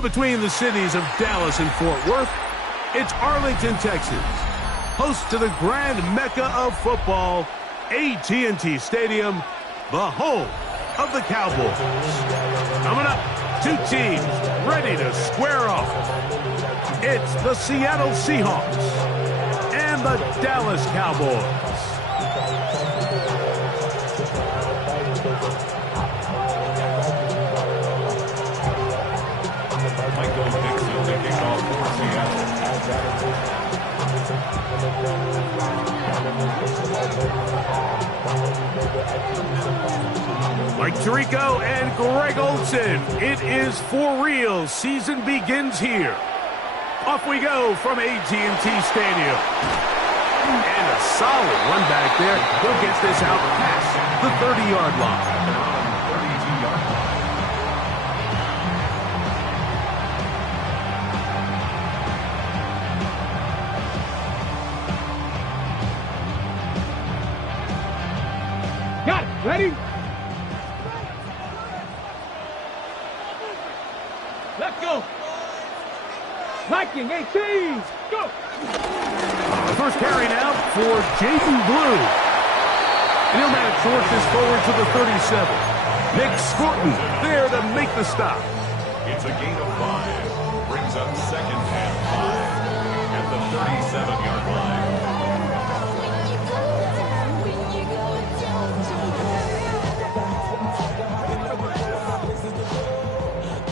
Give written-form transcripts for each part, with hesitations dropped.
In between the cities of Dallas and Fort Worth, it's Arlington, Texas, host to the grand mecca of football, AT&T Stadium, the home of the Cowboys. Coming up, two teams ready to square off. It's the Seattle Seahawks and the Dallas Cowboys. Mike Tirico and Greg Olsen, it is for real. Season begins here. Off we go from AT&T Stadium. And a solid run back there. He'll get this out past the 30-yard line. Got it. Ready? Let's go. Viking 18. Go. First carry now for Jaden Blue. And he'll manage to work this forward to the 37. Nick Scorton there to make the stop. It's a gain of 5. Brings up second and 5 at the 37-yard line.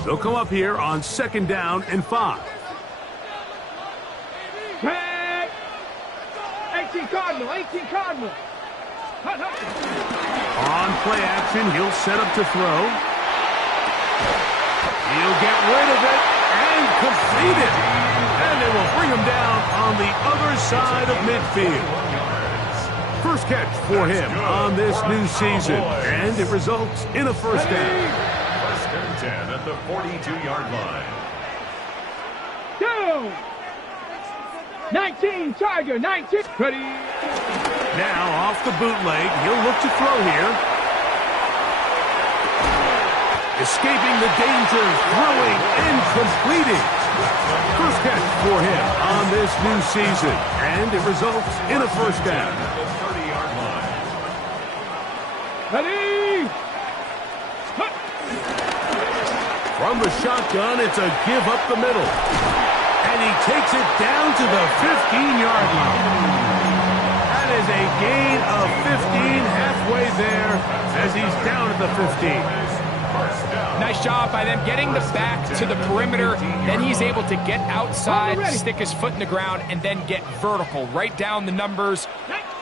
They'll come up here on second down and 5. Tag. 18 Cardinal. 18 Cardinal. Hut, hut. On play action, he'll set up to throw. He'll get rid of it and complete it. And they will bring him down on the other side of midfield. First catch for him on this new season. And it results in a first down. 10 at the 42-yard line. Go! 19, Tiger, 19. Ready. Now off the bootleg, he'll look to throw here. Escaping the danger, throwing and completing. First catch for him on this new season, and it results in a first down. At the 30-yard line. Ready. From the shotgun, it's a give up the middle. And he takes it down to the 15-yard line. That is a gain of 15 halfway there as he's down at the 15. Nice job by them getting the back to the perimeter. Then he's able to get outside, stick his foot in the ground, and then get vertical. Right down the numbers.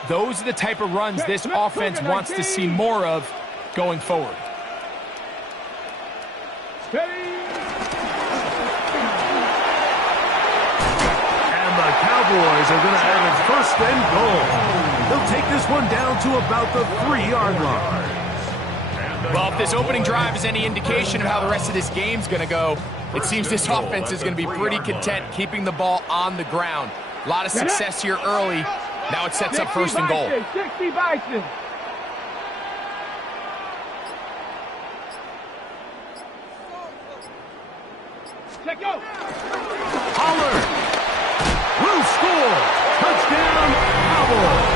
Those are the type of runs this offense wants to see more of going forward. And the Cowboys are going to have it first and goal. They'll take this one down to about the 3-yard line. Well, if this opening drive is any indication of how the rest of this game's going to go, it seems this offense is going to be pretty content keeping the ball on the ground. A lot of success here early. Now it sets up first and goal. 60 Bison. Check go. Pollard will score. Touchdown, Cowboys.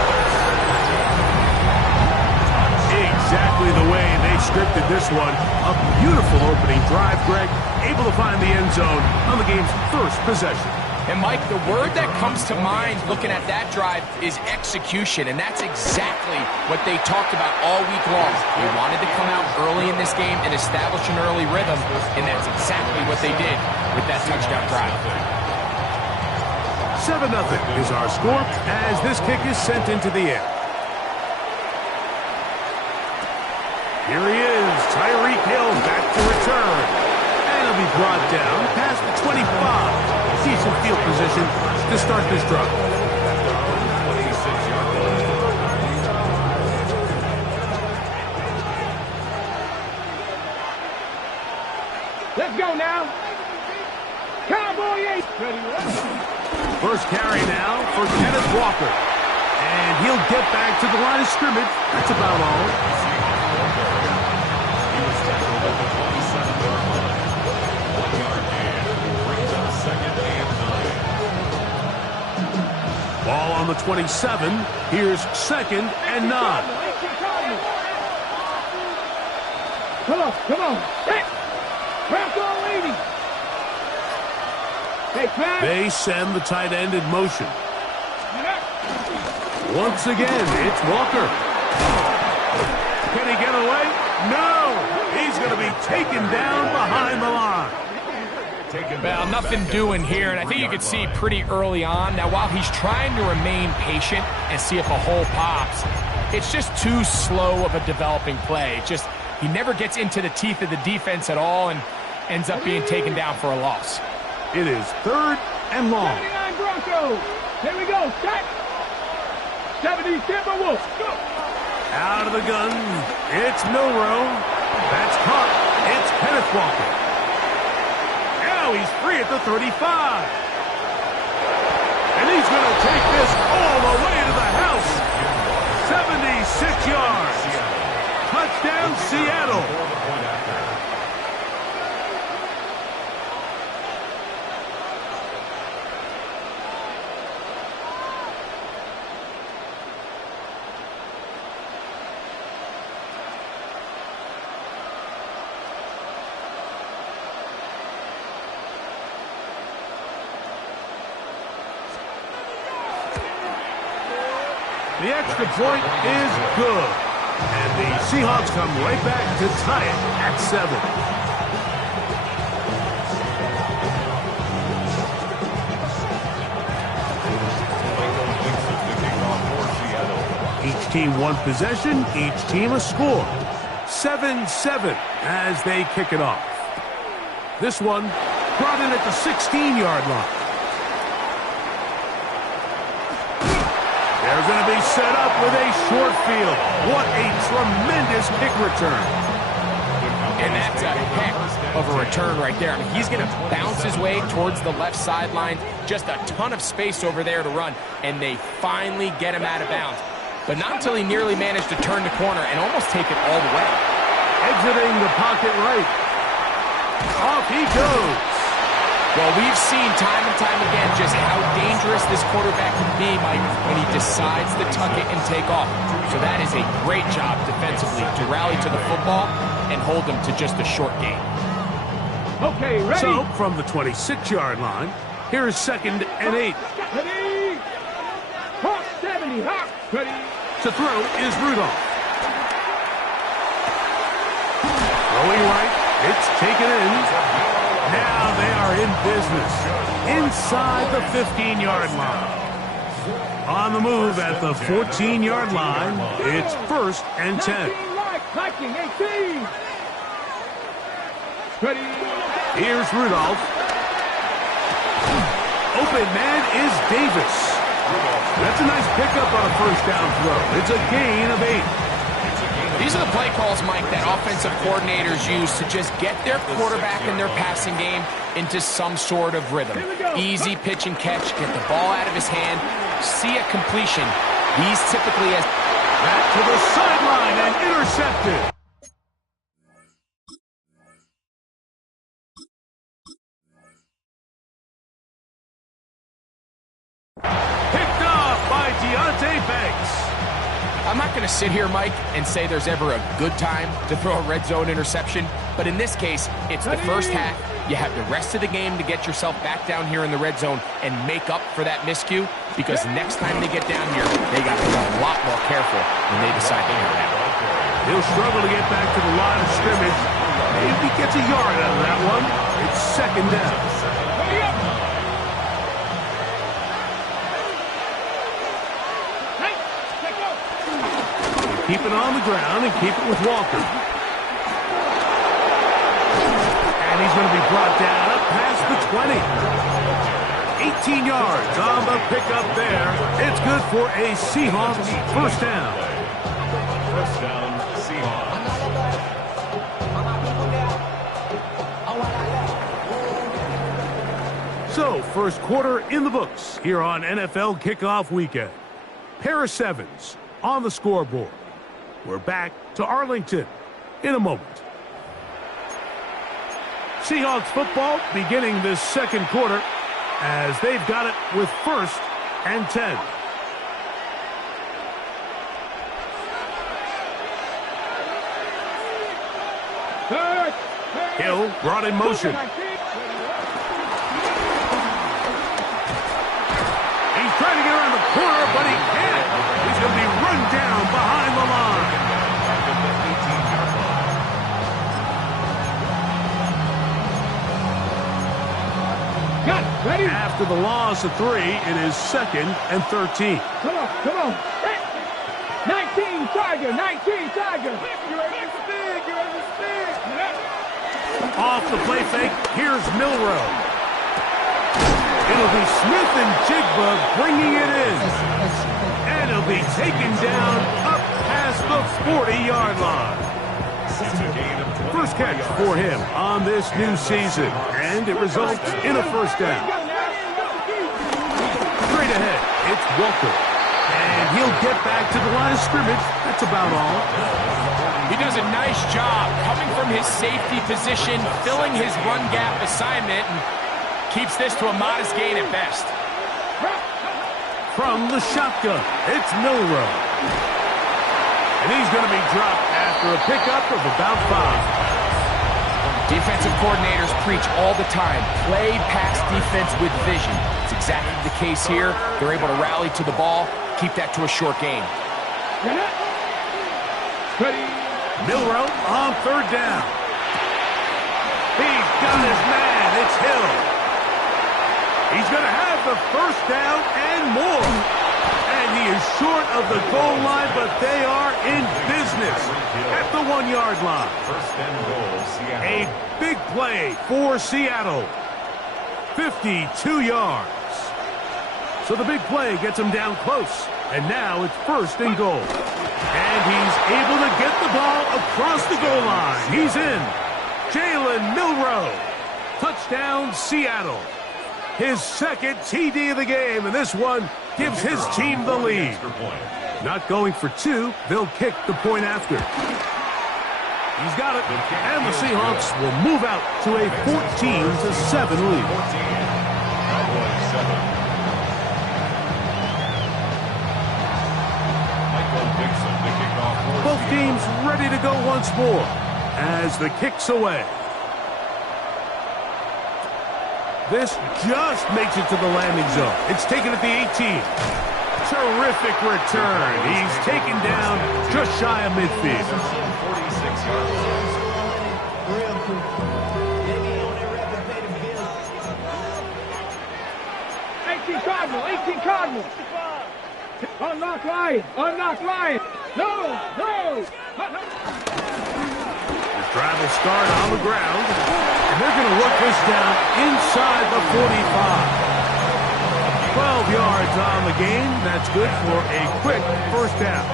Exactly the way they scripted this one. A beautiful opening drive, Greg. Able to find the end zone on the game's first possession. And, Mike, the word that comes to mind looking at that drive is execution, and that's exactly what they talked about all week long. They wanted to come out early in this game and establish an early rhythm, and that's exactly what they did with that touchdown drive. 7-0 is our score as this kick is sent into the air. Here he is, Tyreek Hill back to return. And he'll be brought down past the 25. Decent field position to start this drive. Let's go now. Cowboy 8. First carry now for Kenneth Walker. And he'll get back to the line of scrimmage. That's about all. He was tackled at the 27-yard line. 1 yard gain. Ball on the 27. Here's 2nd and 9. Come on, come on. Hey, crack on, lady. Hey, crack. They send the tight end in motion. Once again, it's Walker. Can he get away? No! He's going to be taken down behind the line. Well, nothing doing here, and I think you could see pretty early on. Now, while he's trying to remain patient and see if a hole pops, it's just too slow of a developing play. He never gets into the teeth of the defense at all and ends up being taken down for a loss. It is 3rd and long. 79 Broncos. Here we go. Set. 70 Timberwolves. Go. Out of the gun. It's Milrow. That's caught. It's Kenneth Walker. Now he's free at the 35. And he's going to take this all the way to the house. 76 yards. Touchdown, Seattle. The extra point is good. And the Seahawks come right back to tie it at 7. Each team one possession, each team a score. 7-7 as they kick it off. This one brought in at the 16-yard line. They're going to be set up with a short field. What a tremendous kick return. And that's a heck of a return right there. I mean, he's going to bounce his way towards the left sideline. Just a ton of space over there to run. And they finally get him out of bounds. But not until he nearly managed to turn the corner and almost take it all the way. Exiting the pocket right. Off he goes. Well, we've seen time and time again just how dangerous this quarterback can be, Mike, when he decides to tuck it and take off. So that is a great job defensively to rally to the football and hold them to just a short gain. Okay, ready? So, from the 26-yard line, here is 2nd and 8. Ready? Hawk 70, Hawk. Ready? To throw is Rudolph. Throwing right, it's taken in. Now they are in business inside the 15-yard line. On the move at the 14-yard line, it's 1st and 10. 19 right, 19, 18. Ready? Here's Rudolph. Open man is Davis. That's a nice pickup on a 1st down throw. It's a gain of 8. These are the play calls, Mike, that offensive coordinators use to just get their quarterback and their passing game into some sort of rhythm. Easy pitch and catch, get the ball out of his hand, see a completion. He's typically as... Back to the sideline and intercepted. Picked off by Deontay Banks. I'm not going to sit here, Mike, and say there's ever a good time to throw a red zone interception, but in this case, it's the first half. You have the rest of the game to get yourself back down here in the red zone and make up for that miscue, because next time they get down here, they got to be a lot more careful when they decide to air it out. He'll struggle to get back to the line of scrimmage. Maybe he gets a yard out of that one. It's 2nd down. Keep it on the ground and keep it with Walker. And he's going to be brought down up past the 20. 18 yards on the pickup there. It's good for a Seahawks 1st down. 1st down, Seahawks. So, 1st quarter in the books here on NFL Kickoff Weekend. Pair of 7s on the scoreboard. We're back to Arlington in a moment. Seahawks football beginning this 2nd quarter as they've got it with 1st and 10. Hill brought in motion. He's trying to get around the corner, but he can't. He's going to be run down behind the line. Got it. Ready? After the loss of 3, it is 2nd and 13. Come on, come on. 19 Tiger, 19 Tiger. You're in the stick, you're in the stick. Off the play fake, here's Milrow. It'll be Smith and Jigba bringing it in. And it'll be taken down up past the 40-yard line. First catch for him on this new season, and it results in a first down. Straight ahead, it's Walker. And he'll get back to the line of scrimmage. That's about all. He does a nice job coming from his safety position, filling his run gap assignment, and keeps this to a modest gain at best. From the shotgun, it's Milrow. And he's going to be dropped after a pickup of about 5. Defensive coordinators preach all the time, play pass defense with vision. It's exactly the case here. They're able to rally to the ball, keep that to a short gain. Milrow on 3rd down. He's got his man. It's Hill. He's going to have the first down and more. And he is short of the goal line, but they are in business at the 1-yard line. First and goal, Seattle. A big play for Seattle. 52 yards. So the big play gets him down close. And now it's 1st and goal. And he's able to get the ball across the goal line. He's in. Jalen Milrow. Touchdown, Seattle. His 2nd TD of the game, and this one gives his team the lead. Not going for 2, they'll kick the point after. He's got it, and the Seahawks will move out to a 14-7 lead. Both teams ready to go once more as the kick's away. This just makes it to the landing zone. It's taken at the 18. Terrific return. He's taken down just shy of midfield. 18 Cardinal, 18 Cardinal. Unlock line, unlock line. No, no. Drive will start on the ground, and they're going to work this down inside the 45. 12 yards on the game. That's good for a quick first down.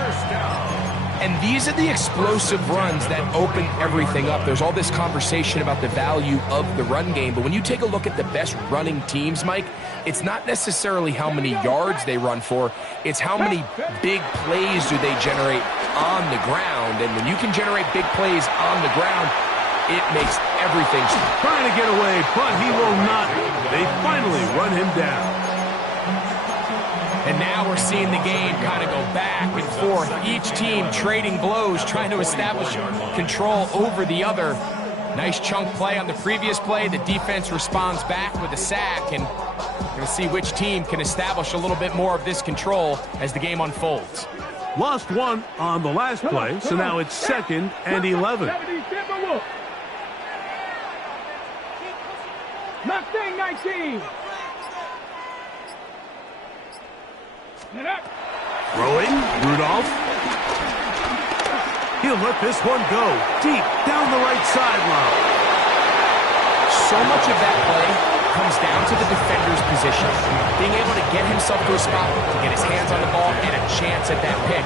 And these are the explosive runs that open everything up. There's all this conversation about the value of the run game, but when you take a look at the best running teams, Mike, it's not necessarily how many yards they run for, it's how many big plays do they generate on the ground. And when you can generate big plays on the ground, it makes everything. Trying to get away, but he will not. They finally run him down. And now we're seeing the game kind of go back and forth. Each team trading blows, trying to establish control over the other. Nice chunk play on the previous play. The defense responds back with a sack, and we're going to see which team can establish a little bit more of this control as the game unfolds. Lost 1 on the last play, so now it's 2nd and 11. Mustang 19. Throwing, Rudolph. He'll let this one go deep down the right sideline. So much of that play comes down to the defender's position. Being able to get himself to a spot, to get his hands on the ball, and a chance at that pick.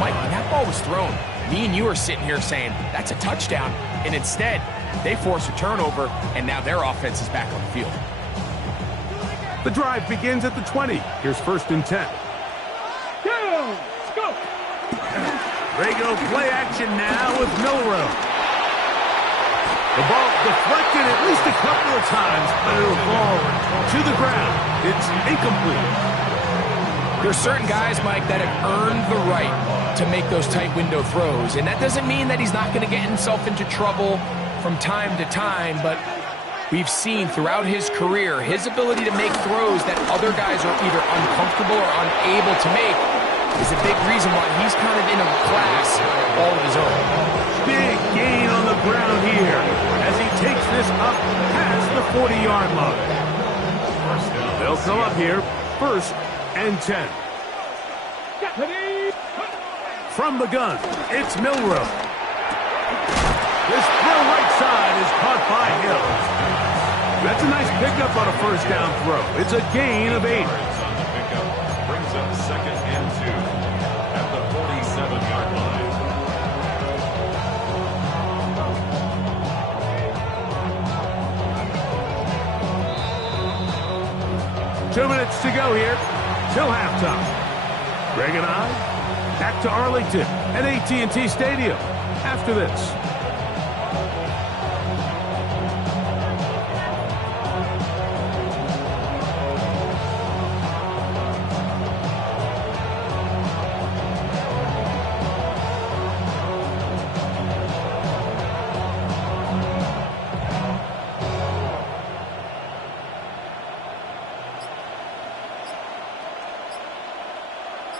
Mike, when that ball was thrown, me and you are sitting here saying, that's a touchdown. And instead, they force a turnover, and now their offense is back on the field. The drive begins at the 20. Here's 1st and 10. Go! They go play action now with Milrow. The ball deflected at least a couple of times, but it'll fall to the ground. It's incomplete. There's certain guys, Mike, that have earned the right to make those tight window throws, and that doesn't mean that he's not going to get himself into trouble from time to time, but we've seen throughout his career his ability to make throws that other guys are either uncomfortable or unable to make is a big reason why he's kind of in a class all of his own. Big gain on the ground here as he takes this up past the 40-yard line. They'll come up here, 1st and 10. From the gun, it's Milroe. This throw right side is caught by Hill. That's a nice pickup on a 1st down throw. It's a gain of 8. On the pickup brings up 2nd and 2 at the 47-yard line. Two minutes to go here till halftime. Greg and I back to Arlington at AT&T Stadium after this.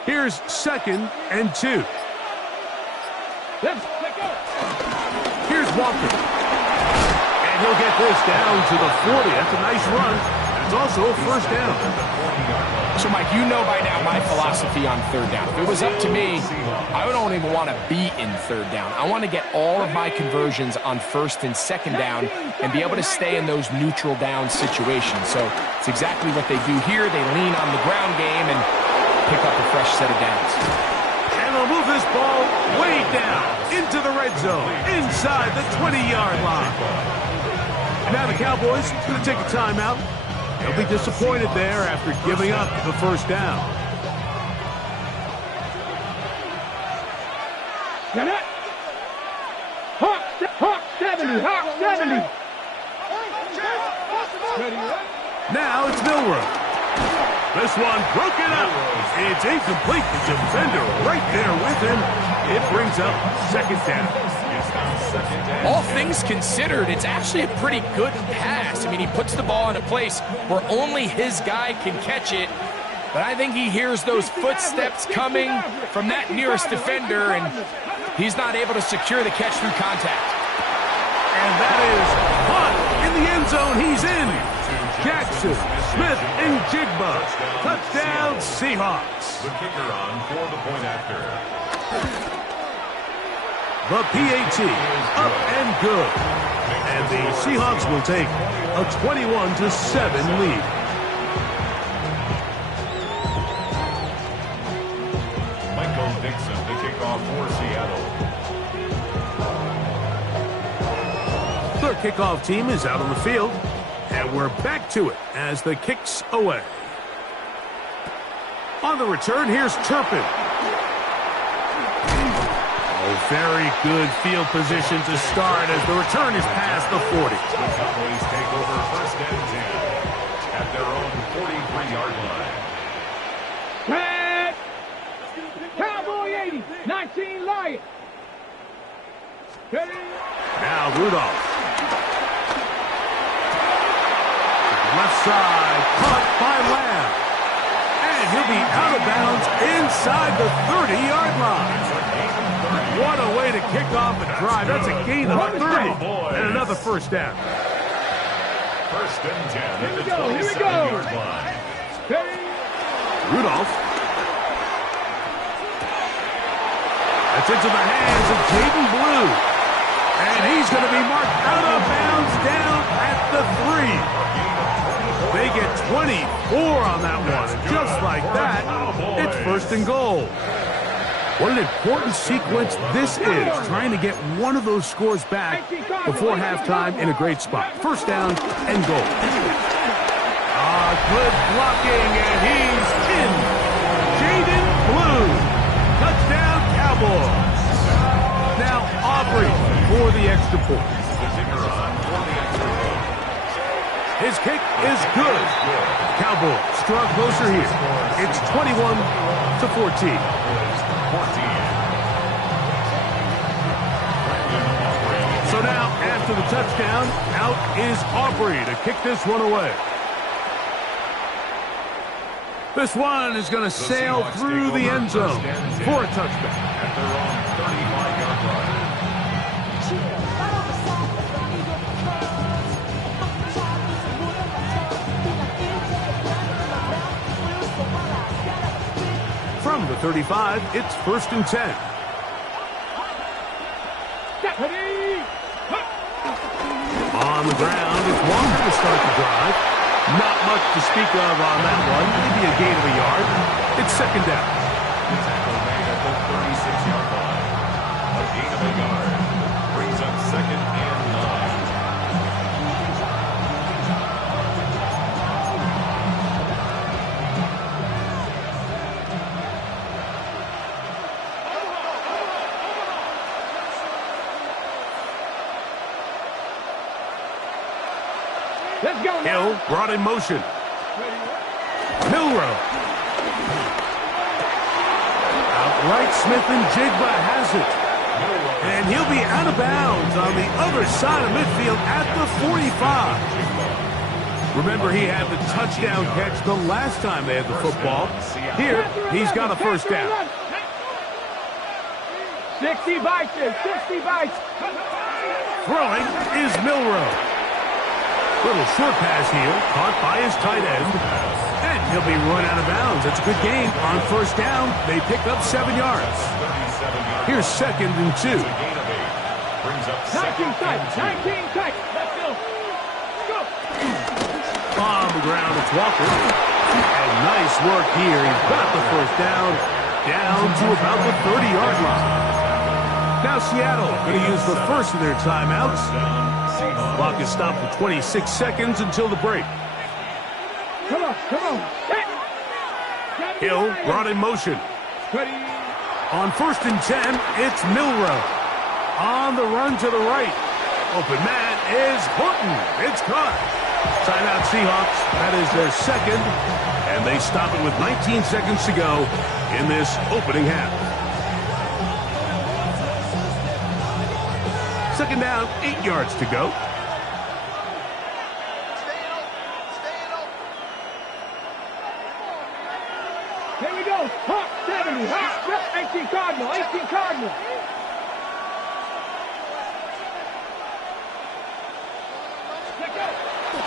Here's 2nd and 2. Here's Walker. And he'll get this down to the 40. That's a nice run. It's also a 1st down. So, Mike, you know by now my philosophy on 3rd down. If it was up to me, I don't even want to be in 3rd down. I want to get all of my conversions on 1st and 2nd down and be able to stay in those neutral down situations. So it's exactly what they do here. They lean on the ground game and pick up a fresh set of downs. And they'll move this ball way down into the red zone, inside the 20-yard line. And now the Cowboys going to take a timeout. They'll be disappointed there after giving up the 1st down. Hawk 70, Hawk 70. Now it's Milroe. This one broken up. It's incomplete. The defender right there with him. It brings up 2nd down. All things considered, it's actually a pretty good pass. I mean, he puts the ball in a place where only his guy can catch it. But I think he hears those footsteps coming from that nearest defender, and he's not able to secure the catch through contact. And that is caught in the end zone. He's in. Jackson, Smith, and Jigba. Touchdown, Seahawks. The kicker on for the point after. The PAT up and good. And the Seahawks will take a 21-7 lead. Michael Dixon, the kickoff for Seattle. Their kickoff team is out on the field. And we're back to it as the kick's away. On the return, here's Turpin. Oh, very good field position to start as the return is past the 40. The Cowboys take over 1st and 10 at their own 43-yard line. Cowboy 80, 19 Lions. Now Rudolph. Left side, caught by Lamb. And he'll be out of bounds inside the 30-yard line. What a way to kick off a drive. That's a gain of 30 and another 1st down. 1st and 10 at the 27-yard line. Rudolph. That's into the hands of Jaden Blue. And he's going to be marked out of bounds down at the 3. They get 24 on that one, and just like that, it's 1st and goal. What an important sequence this is, trying to get one of those scores back before halftime in a great spot. 1st down and goal. Good blocking, and he's in. Jaden Blue. Touchdown, Cowboys. Now Aubrey for the extra point. His kick is good. Cowboys draw closer here. It's 21-14. So now, after the touchdown, out is Aubrey to kick this one away. This one is going to sail through the end zone for a touchback. At their own 35-yard line. From the 35, it's 1st and 10. On the ground, it's Walker to start the drive. Not much to speak of on that one. Maybe a gain of a yard. It's 2nd down. The tackle made at the 36-yard line. A gain of a yard. Brings up 2nd and 9. Let's go now. Hill brought in motion. Milrow. Outright Smith and Jigba has it. And he'll be out of bounds on the other side of midfield at the 45. Remember, he had the touchdown catch the last time they had the football. Here, he's got a 1st down. 60 bites there, 60 bites. Throwing is Milrow. Little short pass here, caught by his tight end. And he'll be run out of bounds. That's a good game. On 1st down, they pick up 7 yards. Here's 2nd and 2. Brings up 19 tight, 19 tight. Let's go. Go. On the ground, it's Walker. And nice work here. He's got the 1st down to about the 30-yard line. Now Seattle going to use the first of their timeouts. Clock is stopped for 26 seconds until the break. Come on, come on. Hill brought in motion. Ready. On 1st and 10, it's Milrow. On the run to the right. Open man is Horton. It's caught. Timeout Seahawks. That is their 2nd. And they stop it with 19 seconds to go in this opening half. 2nd down, 8 yards to go. Here we go. Hawk 70. Hawk 18 Cardinal. 18 Cardinal.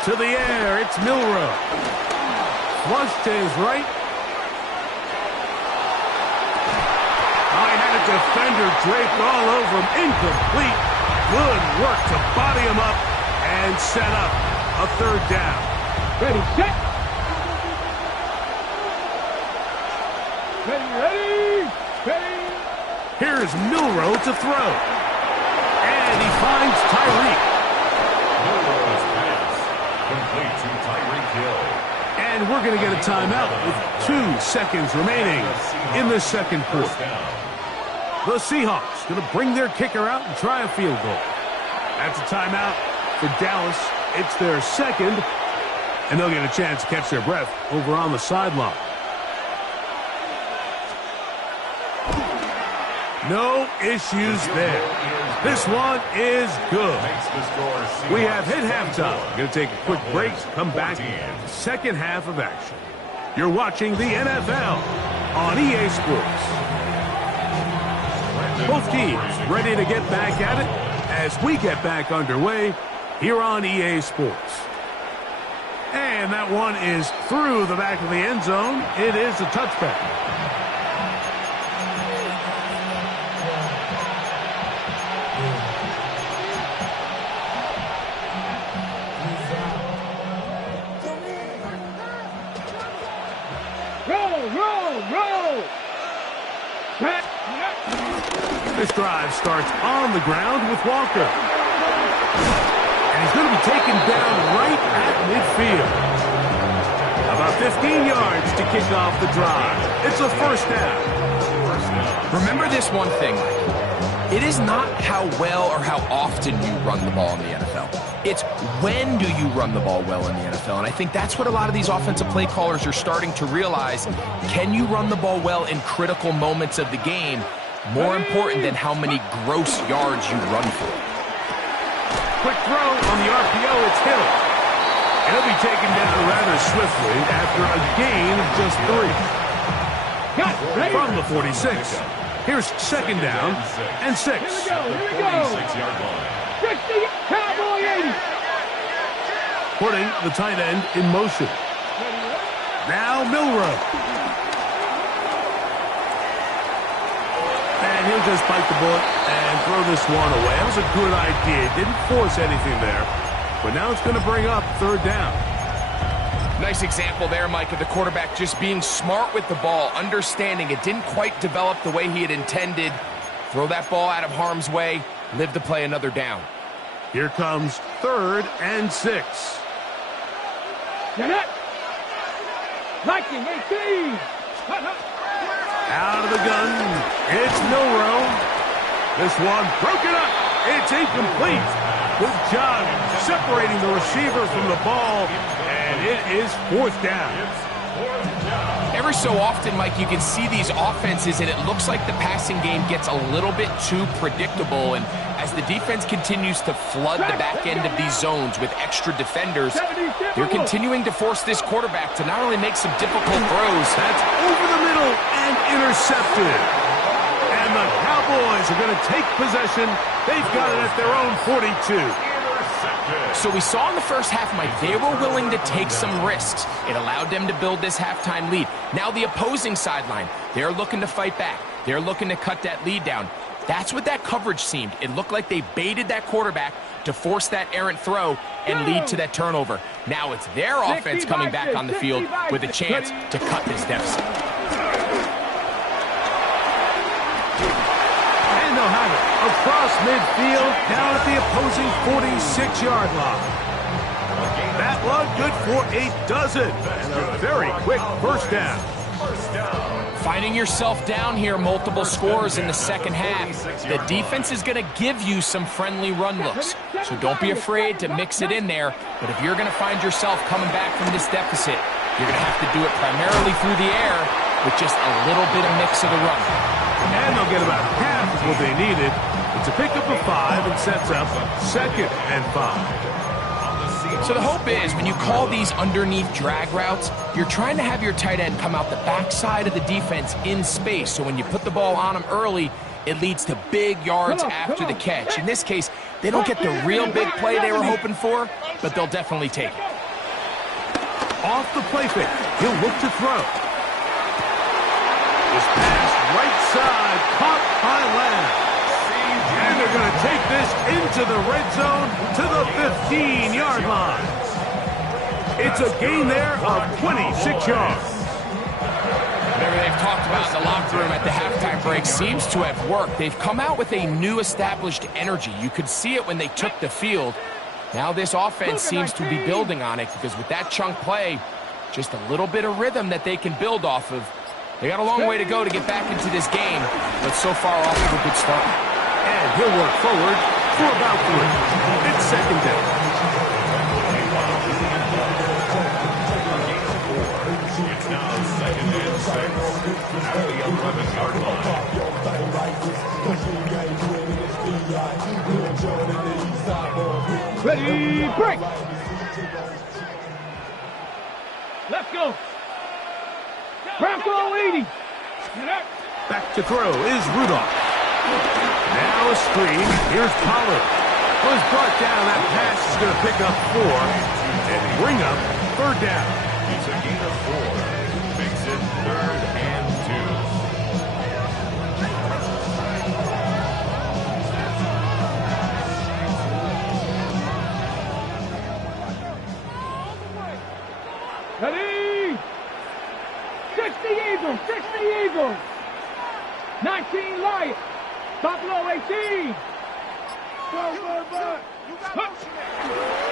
To the air, it's Milrow. Flush to his right. I had a defender draped all over him. Incomplete. Good work to body him up and set up a 3rd down. Ready, set. Ready. Here's Milrow to throw. And he finds Tyreek. Milrow's pass. Complete to Tyreek Hill. And we're going to get a timeout with 2 seconds remaining in the 2nd quarter. The Seahawks going to bring their kicker out and try a field goal. That's a timeout for Dallas. It's their 2nd, and they'll get a chance to catch their breath over on the sideline. No issues there. This one is good. We have hit halftime. Going to take a quick break, come back, 2nd half of action. You're watching the NFL on EA Sports. Both teams ready to get back at it as we get back underway here on EA Sports. And that one is through the back of the end zone. It is a touchback. Roll. This drive starts on the ground with Walker. And he's going to be taken down right at midfield. About 15 yards to kick off the drive. It's a 1st down. Remember this one thing, Mike. It is not how well or how often you run the ball in the NFL. It's when do you run the ball well in the NFL? And I think that's what a lot of these offensive play callers are starting to realize. Can you run the ball well in critical moments of the game? More important than how many gross yards you run for. Quick throw on the RPO, it's Hill. And he'll be taken down rather swiftly after a gain of just 3. From the 46. Here's second down and 6. Here we go. 46-yard line. 60, Cowboy 80. Putting the tight end in motion. Now Milrow. And he'll just bite the bullet and throw this one away. That was a good idea. Didn't force anything there. But now it's going to bring up third down. Nice example there, Mike, of the quarterback just being smart with the ball, understanding it didn't quite develop the way he had intended. Throw that ball out of harm's way, live to play another down. Here comes third and 6. Get it. Viking 18. Out of the gun, it's Milrow. This one broken up. It's incomplete. Good job separating the receiver from the ball, and it is fourth down. Every so often, Mike, you can see these offenses, and it looks like the passing game gets a little bit too predictable. And as the defense continues to flood the back end of these zones with extra defenders, they're continuing to force this quarterback to not only make some difficult throws. That's over the middle and intercepted. And the Cowboys are going to take possession. They've got it at their own 42. So we saw in the first half, Mike, they were willing to take some risks. It allowed them to build this halftime lead. Now the opposing sideline, they're looking to fight back. They're looking to cut that lead down. That's what that coverage seemed. It looked like they baited that quarterback to force that errant throw and lead to that turnover. Now it's their offense coming back on the field with a chance to cut this deficit. And they'll have it across midfield, down at the opposing 46-yard line. That one good for a dozen, and a very quick first down. Finding yourself down here, multiple scores in the second half. The defense is going to give you some friendly run looks, so don't be afraid to mix it in there. But if you're going to find yourself coming back from this deficit, you're going to have to do it primarily through the air with just a little bit of mix of the run. And they'll get about half of what they needed. It's a pickup of 5 and sets up second and 5. So the hope is when you call these underneath drag routes, you're trying to have your tight end come out the backside of the defense in space. So when you put the ball on him early, it leads to big yards after the catch. In this case, they don't get the real big play they were hoping for, but they'll definitely take it. Off the play fake, he'll look to throw. This pass right side, caught by Lamb. And they're going to take this into the red zone to the 15-yard line. It's a gain there of 26 yards. Whatever they've talked about in the locker room at the halftime break seems to have worked. They've come out with a new established energy. You could see it when they took the field. Now this offense seems to be building on it because with that chunk play, just a little bit of rhythm that they can build off of. They got a long way to go to get back into this game, but so far off to a good start. And he'll work forward for about 3. It's second down. It's now second and 6 at the 11-yard line. Ready, break. Let's go. Bronco 80. Back to throw is Rudolph. Now a screen. Here's Pollard. Was brought down. That pass is going to pick up 4 and bring up third down. It's a gain of 4. Makes it third and 2. Ready. 60 Eagles. 60 Eagles. 19 Lions. Buffalo 18.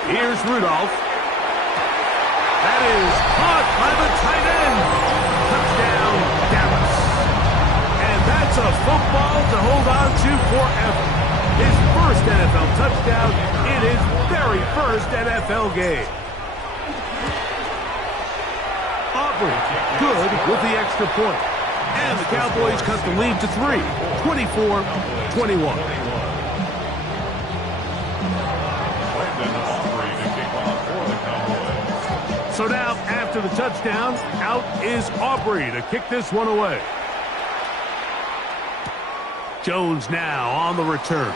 Here's Rudolph. That is caught by the tight end. Touchdown, Dallas. And that's a football to hold on to forever. His first first NFL touchdown in his very first NFL game. Aubrey, good with the extra point. And the Cowboys cut the lead to 3, 24-21. So now, after the touchdown, out is Aubrey to kick this one away. Jones now on the return.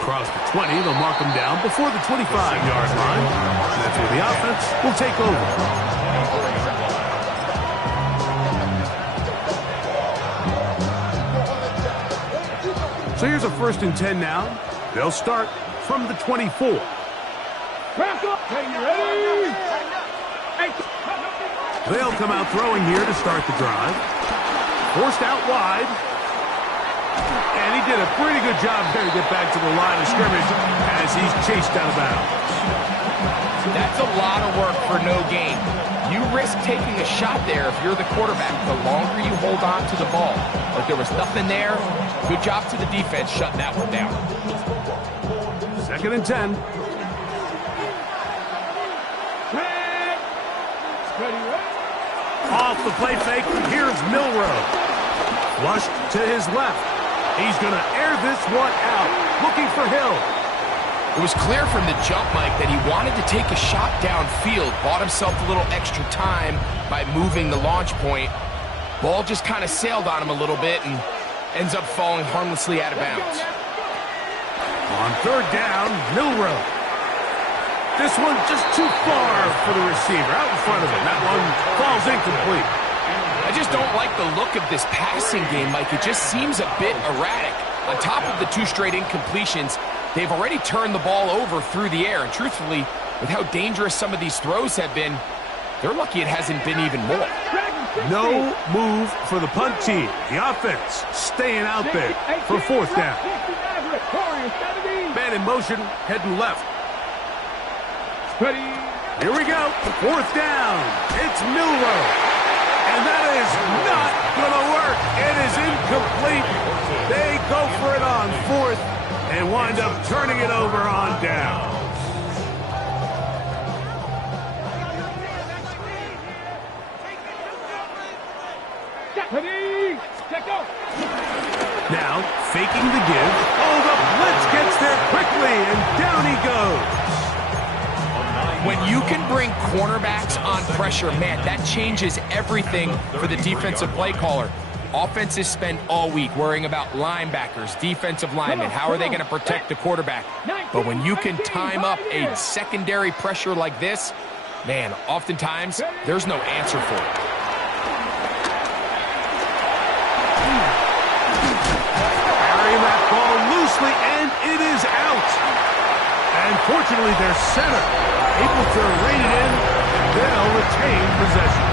Across the 20, they'll mark him down before the 25-yard line. That's where the offense will take over. So here's a 1st and 10 now. They'll start from the 24. They'll come out throwing here to start the drive. Forced out wide. And he did a pretty good job there to get back to the line of scrimmage as he's chased out of bounds. That's a lot of work for no gain. You risk taking a shot there if you're the quarterback the longer you hold on to the ball. But there was nothing there. Good job to the defense shutting that one down. 2nd and 10. Off the play fake, here's Milroe. Flushed to his left. He's going to air this one out, looking for Hill. It was clear from the jump, Mike, that he wanted to take a shot downfield, bought himself a little extra time by moving the launch point. Ball just kind of sailed on him a little bit and ends up falling harmlessly out of bounds. On 3rd down, Milroe. This one just too far for the receiver, out in front of him. That one falls incomplete. I just don't like the look of this passing game, Mike. It just seems a bit erratic. On top of the 2 straight incompletions, they've already turned the ball over through the air. And truthfully, with how dangerous some of these throws have been, they're lucky it hasn't been even more. No move for the punt team. The offense staying out there for 4th down. Man in motion, heading left. Here we go. 4th down. It's Milroe. And that is not going to work. It is incomplete. They go for it on 4th and wind up turning it over on down. Now, faking the give. Oh, the blitz gets there quickly, and down he goes. When you can bring cornerbacks on pressure, man, that changes everything for the defensive play caller. Offenses spend all week worrying about linebackers, defensive linemen. How are they going to protect the quarterback? But when you can time up a secondary pressure like this, man, oftentimes there's no answer for it. Carrying that ball loosely, and it is out. And fortunately, their center able to rein it in, and they'll retain possession.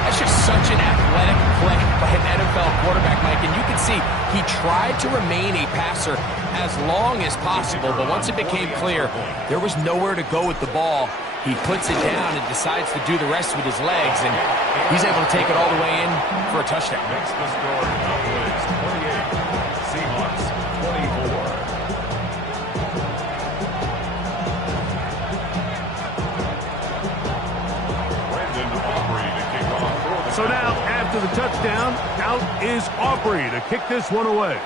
That's just such an athletic play by an NFL quarterback, Mike. And you can see he tried to remain a passer as long as possible, but once it became clear there was nowhere to go with the ball, he puts it down and decides to do the rest with his legs, and he's able to take it all the way in for a touchdown. Makes the score Cowboys 28, Seahawks 24. So now, after the touchdown, out is Aubrey to kick this one away.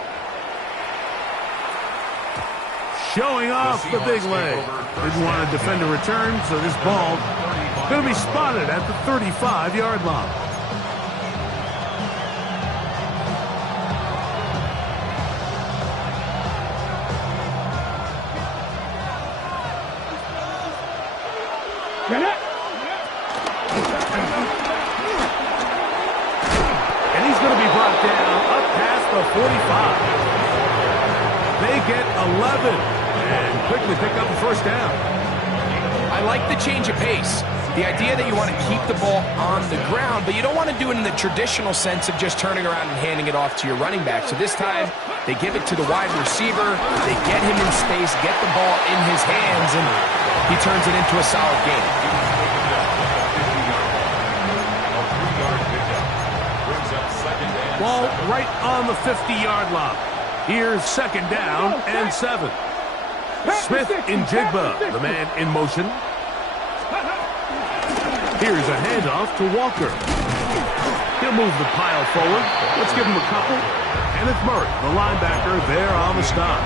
Showing off the big leg. Didn't want to defend a return, so this ball going to be spotted at the 35-yard line. And he's going to be brought down up past the 45. They get 11 and quickly pick up the first down. I like the change of pace. The idea that you want to keep the ball on the ground, but you don't want to do it in the traditional sense of just turning around and handing it off to your running back. So this time, they give it to the wide receiver. They get him in space, get the ball in his hands, and he turns it into a solid game. A 3-yard pickup brings up 2nd and Ball right on the 50-yard line. Here's second down and 7. Smith in Jigba, the man in motion. Here's a handoff to Walker. He'll move the pile forward. Let's give him a couple. And it's Murray, the linebacker, there on the stop.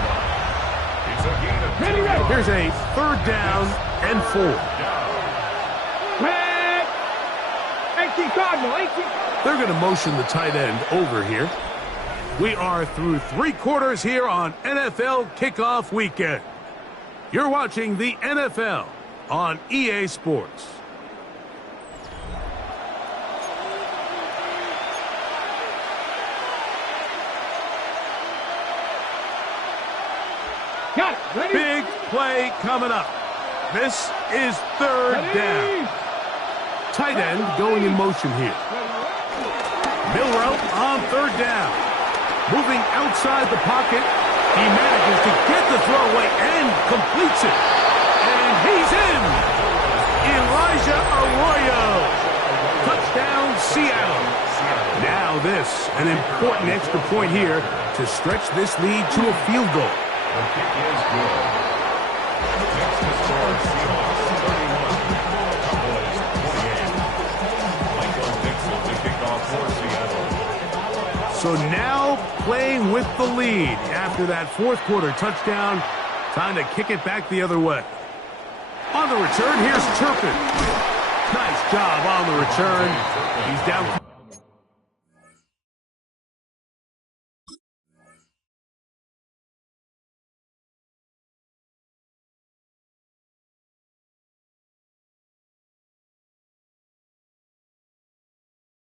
Here's a third down and 4. 18 Cardinal, 18. They're going to motion the tight end over here. We are through 3 quarters here on NFL Kickoff Weekend. You're watching the NFL on EA Sports. Got it. Ready? Big play coming up. This is third down. Tight end going in motion here. Milrow on third down. Moving outside the pocket. He manages to get the throw away and completes it. And he's in. Elijah Arroyo. Touchdown, Seattle. Now this, an important extra point here to stretch this lead to a field goal. The kick is good. Next to score, Seahawks 31. Cowboys 28. Michael Dixon to kick off for Seattle. So now playing with the lead after that fourth quarter touchdown. Time to kick it back the other way. On the return, here's Turpin. Nice job on the return. He's down.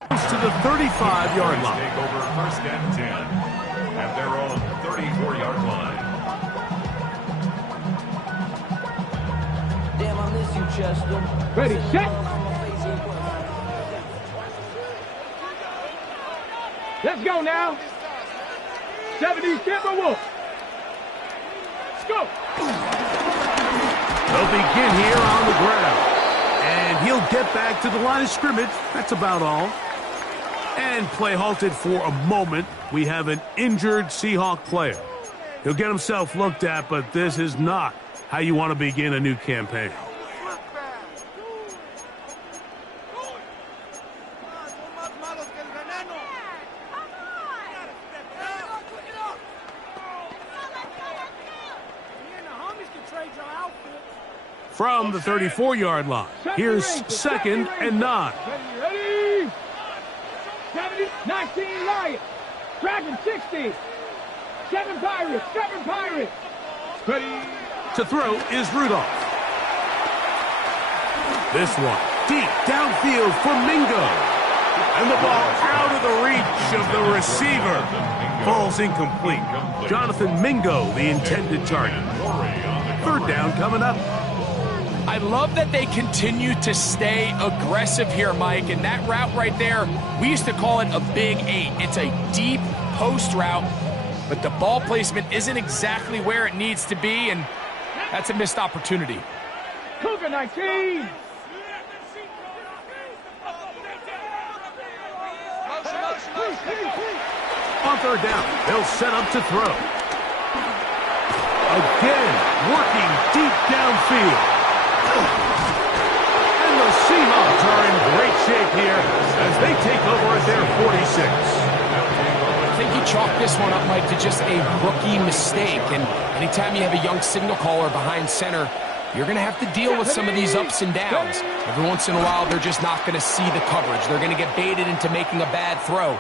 To the 35-yard line. Take over first and 10 at their own 34-yard line. Damn, I miss you, Chester. Ready, set. Let's go now. 70 Timberwolves. Let's go. They'll begin here on the ground. And he'll get back to the line of scrimmage. That's about all. And play halted for a moment. We have an injured Seahawk player. He'll get himself looked at, but this is not how you want to begin a new campaign. From the 34-yard line, here's second and 9. Ready? 70, 19 Lions. Dragon 60. 7 Pirates. 7 Pirates. Ready? To throw is Rudolph. This one deep downfield for Mingo. And the ball out of the reach of the receiver. Falls incomplete. Jonathan Mingo, the intended target. Third down coming up. I love that they continue to stay aggressive here, Mike, and that route right there, we used to call it a big 8. It's a deep post route, but the ball placement isn't exactly where it needs to be, and that's a missed opportunity. Cougar 19. On third down, they'll set up to throw. Again, working deep downfield. And the Seahawks are in great shape here as they take over at their 46. I think you chalk this one up, Mike, to just a rookie mistake. And anytime you have a young signal caller behind center, you're going to have to deal with some of these ups and downs. Every once in a while, they're just not going to see the coverage. They're going to get baited into making a bad throw.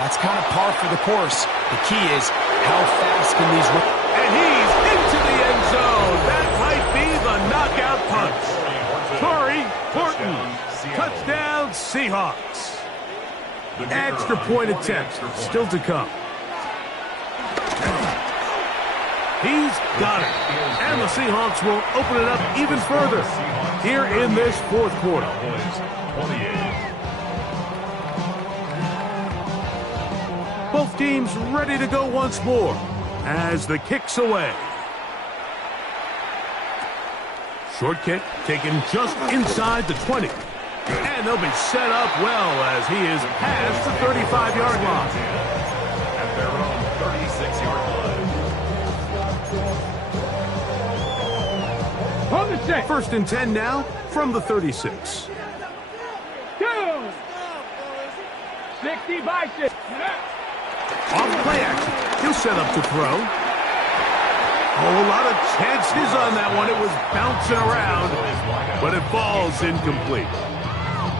That's kind of par for the course. The key is how fast can these... And he's into the end zone. That might be the knockout punch. Torrey Horton. Touchdown, Seahawks. Extra point attempt still to come. He's got it. And the Seahawks will open it up even further here in this fourth quarter. Both teams ready to go once more as the kick's away. Short kick taken just inside the 20. And And they'll be set up well as he is past the 35-yard line. At their own 36-yard line. On the set. 1st and 10 now from the 36. Go. 60 by 6. Off play action. He'll set up to throw. Oh, a lot of chances on that one. It was bouncing around, but it falls incomplete.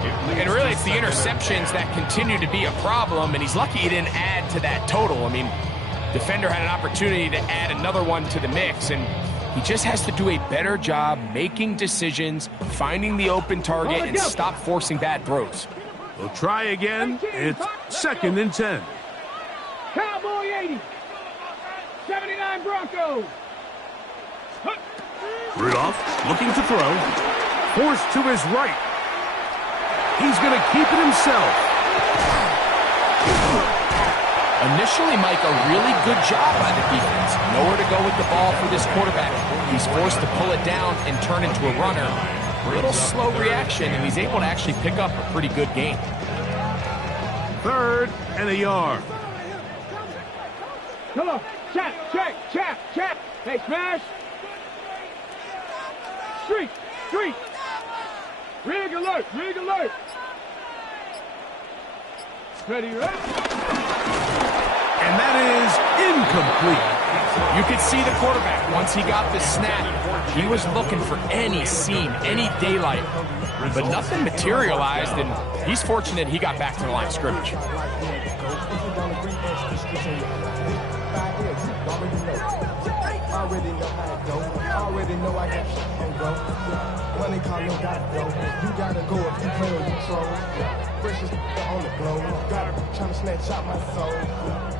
And really, it's the interceptions that continue to be a problem, and he's lucky he didn't add to that total. I mean, defender had an opportunity to add another one to the mix, and he just has to do a better job making decisions, finding the open target, and stop forcing bad throws. We'll try again. It's 2nd and 10. Cowboy 80. 79 Broncos. Rudolph looking to throw. Forced to his right. He's going to keep it himself. Initially, Mike, a really good job by the defense. Nowhere to go with the ball for this quarterback. He's forced to pull it down and turn into a runner. A little slow reaction, and he's able to actually pick up a pretty good gain. 3rd and a yard. Come on. Check. Hey, smash. Street. Rig alert. Ready, right? And that is incomplete. You could see the quarterback, once he got the snap, he was looking for any seam, any daylight, but nothing materialized, and he's fortunate he got back to the line of scrimmage. Already know how it go. Already know I got shit on go. Money calling, gotta go. You gotta go if you play or you troll. Precious on the glow. Gotta tryna snatch out my soul.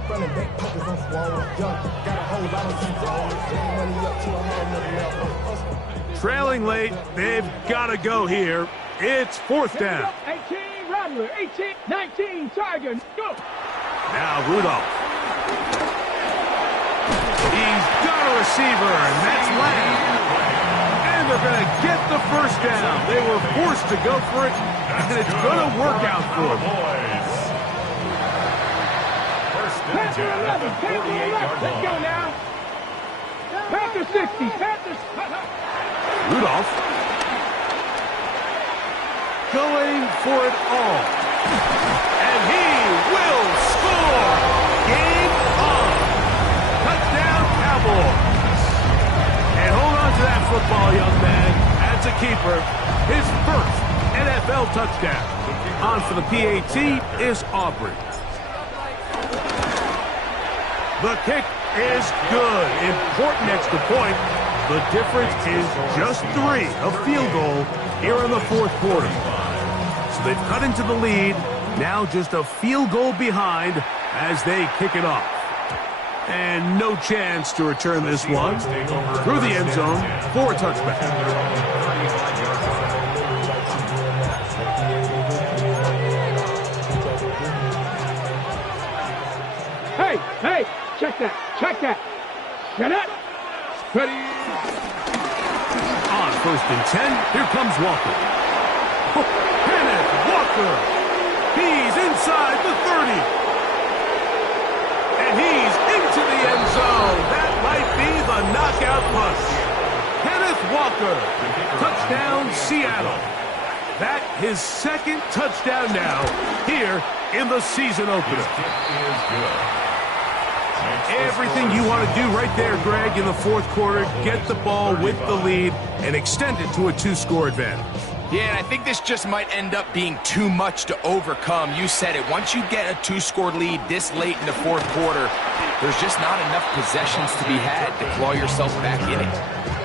Running back pockets on swole. Young, got a whole lot of control. Getting money up to a whole nother level. Trailing late, they've got to go here. It's 4th down. 18 Rattler. 18, 19 Tiger. Go. Now Rudolph. He's got a receiver, and that's Lamb. And they're going to get the 1st down. They were forced to go for it, and it's going to work out for them. 1st and 10 at the 48-yard Let's go line. now. Panther 60. Panthers. Rudolph going for it all. And he will score. Game on. Touchdown, Cowboys. And hold on to that football, young man. That's a keeper. His 1st NFL touchdown. On for the PAT is Aubrey. The kick is good. Important extra point. The difference is just 3, a field goal here in the 4th quarter. So they've cut into the lead. Now just a field goal behind as they kick it off. And no chance to return this one through the end zone for a touchback. Hey, check that. Get it. Ready. On 1st and 10, here comes Walker. Kenneth Walker. He's inside the 30. And he's into the end zone. That might be the knockout punch. Kenneth Walker. Touchdown, Seattle. That his 2nd touchdown now here in the season opener. Everything you want to do right there, Greg, in the 4th quarter. Get the ball with the lead and extend it to a 2-score advantage. Yeah, and I think this just might end up being too much to overcome. You said it. Once you get a 2-score lead this late in the 4th quarter, there's just not enough possessions to be had to claw yourself back in it.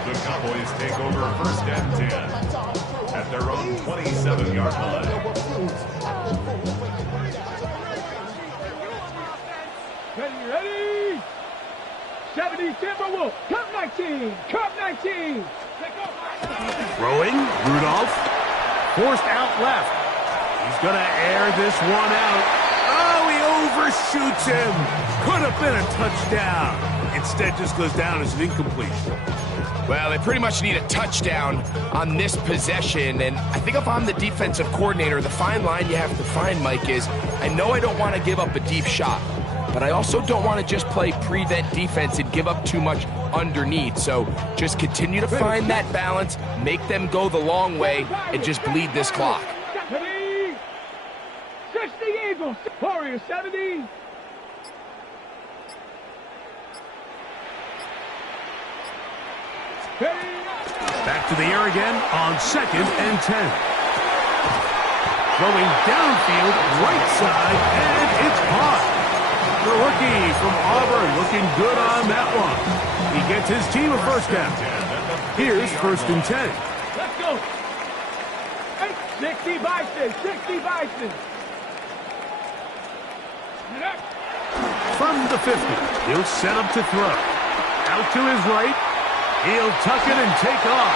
The Cowboys take over 1st and 10 at their own 27-yard line. Ready. 70 Timberwolf. Cup 19. Throwing, Rudolph. Forced out left. He's going to air this one out. Oh, he overshoots him. Could have been a touchdown. Instead, just goes down as an incompletion. Well, they pretty much need a touchdown on this possession, and I think if I'm the defensive coordinator, the fine line you have to find, Mike, is I know I don't want to give up a deep shot, but I also don't want to just play prevent defense and give up too much underneath. So just continue to find that balance, make them go the long way, and just bleed this clock. 60 Eagles, Warriors 70. Back to the air again on 2nd and 10. Throwing downfield, right side, and it's caught. The rookie from Auburn looking good on that one. He gets his team a first down. Here's 1st and 10. Let's go. 60 Bison, 60 Bison. From the 50, he'll set up to throw. Out to his right. He'll tuck it and take off.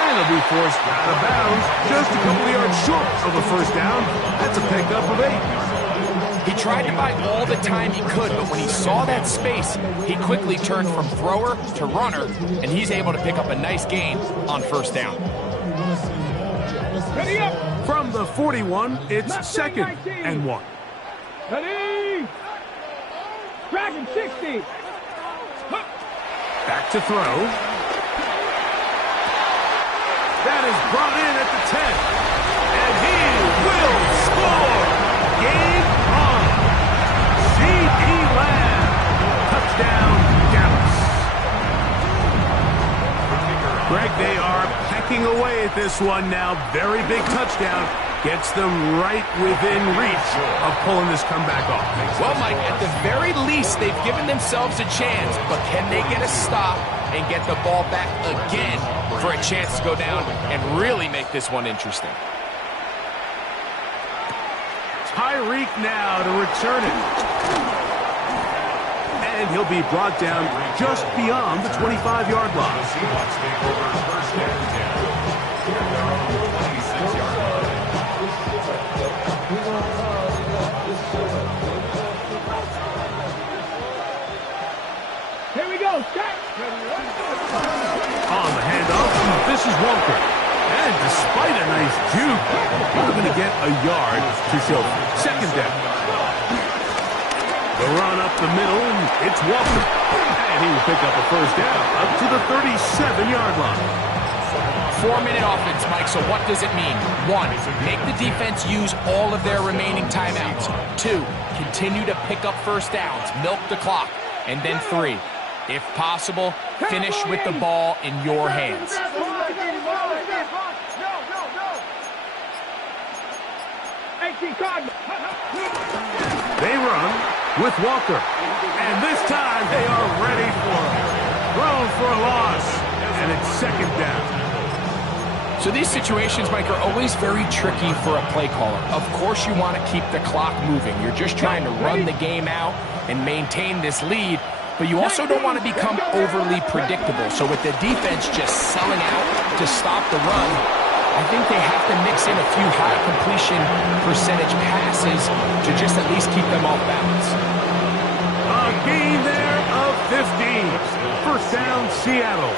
And he'll be forced out of bounds just a couple of yards short of a first down. That's a pickup of 8. He tried to buy all the time he could, but when he saw that space, he quickly turned from thrower to runner, and he's able to pick up a nice gain on first down. Ready up. From the 41, it's 2nd and 1. Ready. Dragon 60. Back to throw. That is brought in at the 10. And he will score. Game on. C.E. Lamb. Touchdown, Dallas. Greg, they are pecking away at this one now. Very big touchdown. Gets them right within reach of pulling this comeback off. Well, Mike, at the very least, they've given themselves a chance, but can they get a stop and get the ball back again for a chance to go down and really make this one interesting? Tyreek now to return it. And he'll be brought down just beyond the 25-yard line. Seahawks take over 1st and 10. They're on the 26-yard line. Here we go. Set. On the handoff, this is Walker. And despite a nice juke, we're going to get a yard to show. 2nd down. The run up the middle, and it's Walker. And he will pick up a first down up to the 37-yard line. 4-minute offense, Mike, so what does it mean? 1, make the defense use all of their remaining timeouts. 2, continue to pick up first downs, milk the clock. And then 3, if possible, finish with the ball in your hands. They run with Walker. And this time they are ready for it. Thrown for a loss. And it's 2nd down. So these situations, Mike, are always very tricky for a play caller. Of course you want to keep the clock moving. You're just trying to run the game out and maintain this lead, but you also don't want to become overly predictable. So with the defense just selling out to stop the run, I think they have to mix in a few high completion percentage passes to just at least keep them off balance. A gain there of 15. First down, Seattle.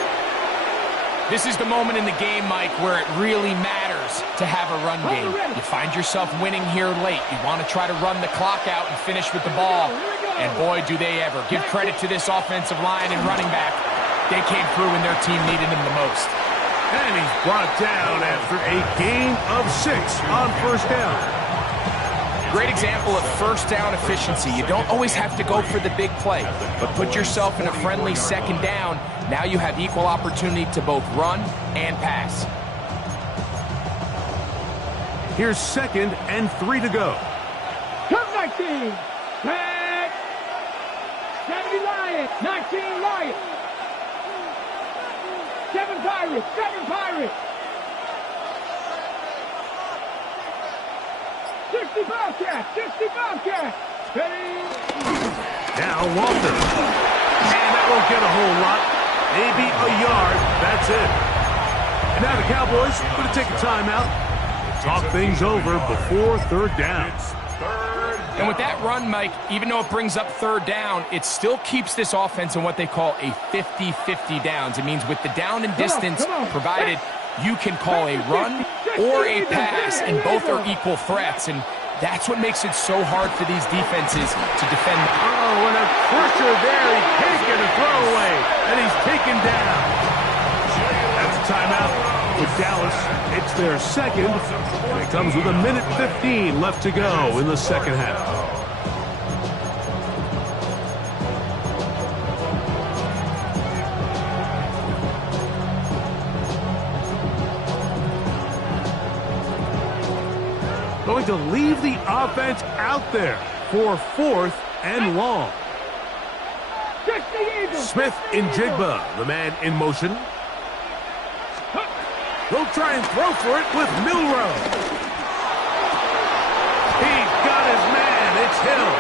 This is the moment in the game, Mike, where it really matters to have a run game. You find yourself winning here late. You want to try to run the clock out and finish with the ball. And boy, do they ever. Give credit to this offensive line and running back. They came through when their team needed him the most. And he's brought down after a gain of 6 on first down. Great example of first down efficiency. You don't always have to go for the big play, but put yourself in a friendly 2nd down. Now you have equal opportunity to both run and pass. Here's 2nd and 3 to go. Come 19. Back. 70 Lions. 19 Lions. 7 Pirates. 7 Pirates. 60 Bobcats. 60 Bobcats. Ready. Now Walter. And that won't get a whole lot. Maybe a yard. That's it. And now the Cowboys going to take a timeout. Talk things over before 3rd down. It's 3rd And with that run, Mike, even though it brings up third down, it still keeps this offense in what they call a 50-50 downs. It means with the down and distance provided, you can call a run or a pass, and both are equal threats. And that's what makes it so hard for these defenses to defend. Oh, and a pressure there. He can't get a throwaway, and he's taken down. That's a timeout with Dallas. It's their second, and it comes with 1:15 left to go in the second half. Going to leave the offense out there for 4th and long. Smith in Jigba, the man in motion. He'll try and throw for it with Milrow. He's got his man. It's Hill.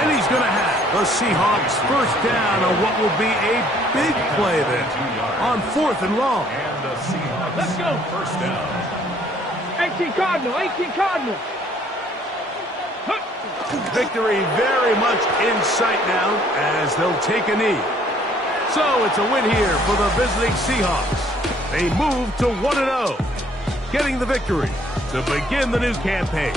And he's going to have the Seahawks first down on what will be a big play there on 4th and long. And the Seahawks. Let's go. First down. 18 Cardinal, 18 Cardinal. Victory very much in sight now as they'll take a knee. So it's a win here for the visiting Seahawks. They move to 1-0, getting the victory to begin the new campaign.